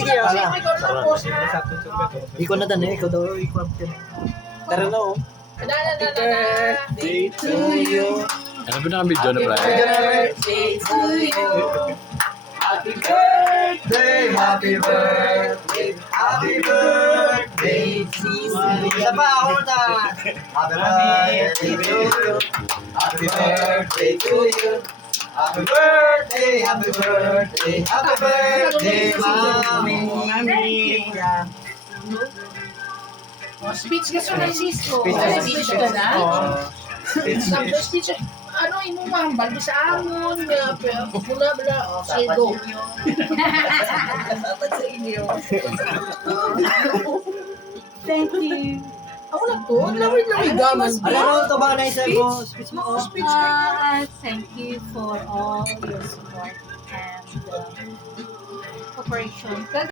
sige. Ikaw na dan eh. Ikaw daw. Ikaw. Tara na oh. Happy birthday to you. Ano ba na video na, Brian? Birthday to you. Happy birthday, happy birthday, happy birthday to you. Isa pa ako na. Happy birthday to you. Happy birthday to you. Happy birthday, happy birthday, happy birthday, Mommy. Speech ka sa Francisco. Speech Speech ka na? Oo. Speech, ano, imumahambal sa amon, pula, bla, say go. Dapat sa inyo. Thank you. Ako lang to, lawid gaman. Ano ito ba na isa mo? Speech mo. Speech Thank you for all your support and cooperation.